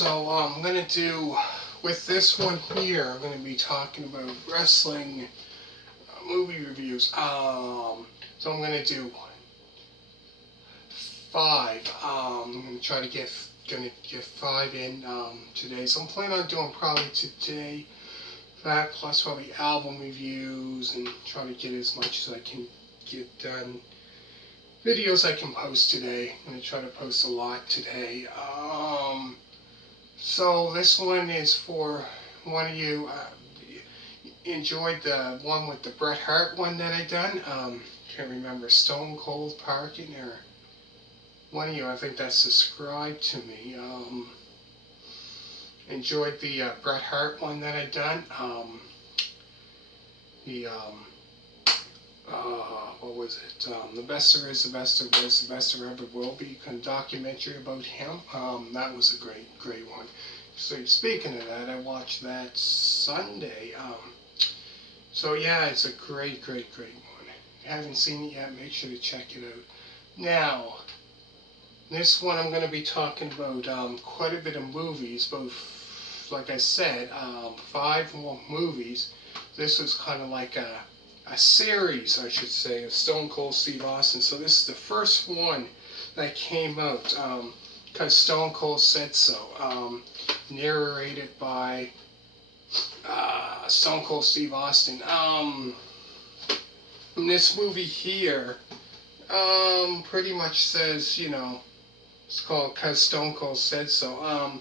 So I'm going to do, with this one here, I'm going to be talking about wrestling movie reviews. So I'm going to do 5. I'm going to try to get 5 in today. So I'm planning on doing probably today that plus probably album reviews and try to get as much as I can get done. Videos I can post today. I'm going to try to post a lot today. So this one is for one of you enjoyed the one with the Bret Hart one that I done. Can't remember, Stone Cold Parking, or one of you, I think that subscribed to me. Enjoyed the Bret Hart one that I done. What was it? The best there is, the best there was, the best there ever will be. A documentary about him. That was a great one. So speaking of that, I watched that Sunday. So yeah, it's a great one. If you haven't seen it yet, make sure to check it out. Now, this one I'm going to be talking about quite a bit of movies, both, like I said, 5 more movies. This was kind of like a series, I should say, of Stone Cold Steve Austin. So this is the first one that came out, because Stone Cold said so. Narrated by Stone Cold Steve Austin. In this movie here, pretty much says, it's called "Cause Stone Cold Said So."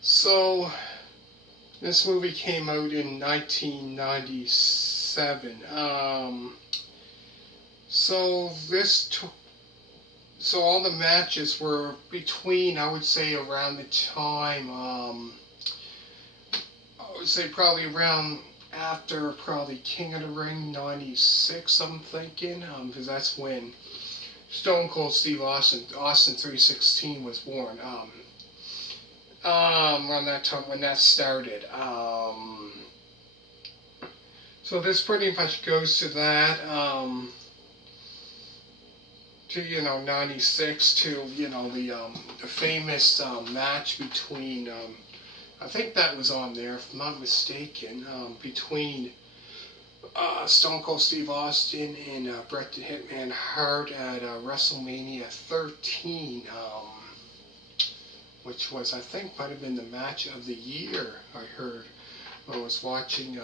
So this movie came out in 1997. So all the matches were between, I would say, around the time, I would say probably around after probably King of the Ring 96, I'm thinking, because that's when Stone Cold Steve Austin 316 was born. Around that time when that started. So this pretty much goes to that, to 96, to the famous match between, I think that was on there if I'm not mistaken, between Stone Cold Steve Austin and Bret the Hitman Hart at WrestleMania 13, which was, I think, might have been the match of the year. I heard when I was watching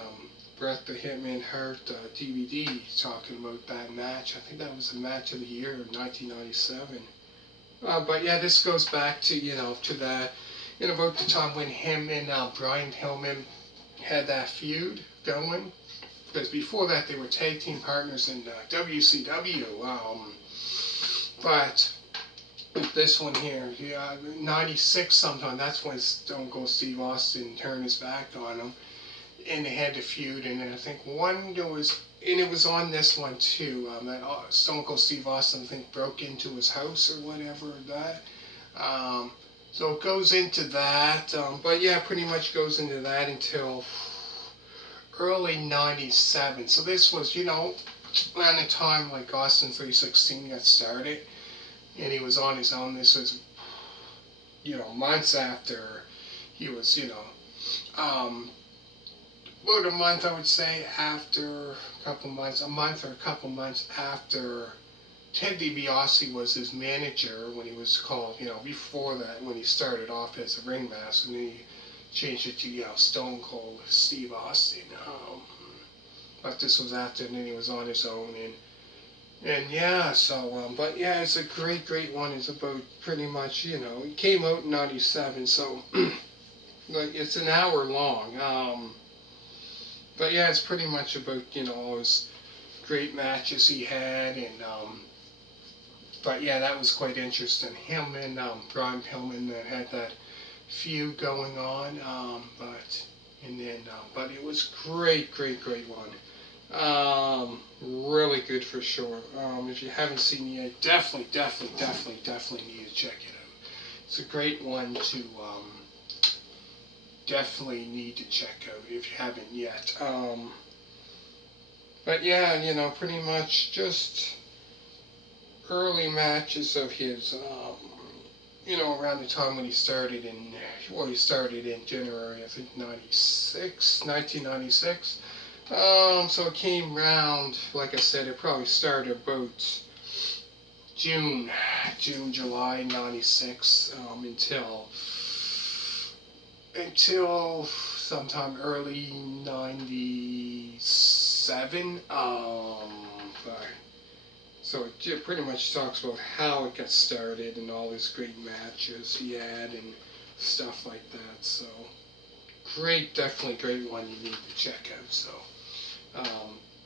Bret the Hitman Hart DVD talking about that match. I think that was the match of the year of 1997. But yeah, this goes back to to that, about the time when him and Brian Pillman had that feud going. Because before that they were tag team partners in WCW. But with this one here, 96 sometime, that's when Stone Cold Steve Austin turned his back on him, and they had the feud. And then I think it was on this one too, that Stone Cold Steve Austin, I think, broke into his house or whatever that. So it goes into that, but yeah, pretty much goes into that until early 97. So this was, around the time like Austin 316 got started, and he was on his own. This was, months after he was, about a month, I would say, after a month or a couple months after Ted DiBiase was his manager when he was called, before that, when he started off as a ringmaster, and he changed it to, Stone Cold Steve Austin. But this was after, and then he was on his own, and yeah, so, but yeah, it's a great one. It's about pretty much, it came out in 97, so, like, it's an hour long, but yeah, it's pretty much about, all his great matches he had, and, but yeah, that was quite interesting. Him and, Brian Pillman that had that feud going on, but it was great one. Really good for sure. If you haven't seen it yet, definitely need to check it out. It's a great one to definitely need to check out if you haven't yet. But yeah, pretty much just early matches of his. around the time when he started he started in January, I think, 1996. So it came round, like I said, it probably started about June, July 96, until sometime early 97. So it pretty much talks about how it got started and all these great matches he had and stuff like that. So great, definitely great one you need to check out. So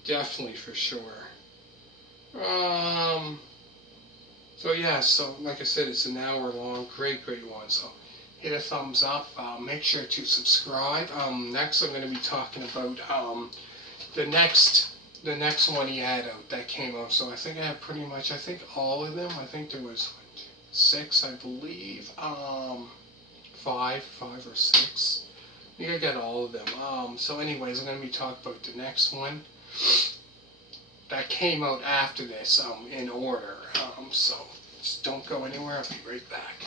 definitely for sure. So yeah, so like I said, it's an hour long, great, great one. So hit a thumbs up. Make sure to subscribe. Next, I'm going to be talking about the next the next one he had out that came out. So I think I have pretty much, I think all of them. I think there was six, I believe. Five or six. I think I got all of them. So anyways, I'm going to be talking about the next one that came out after this in order. So just don't go anywhere. I'll be right back.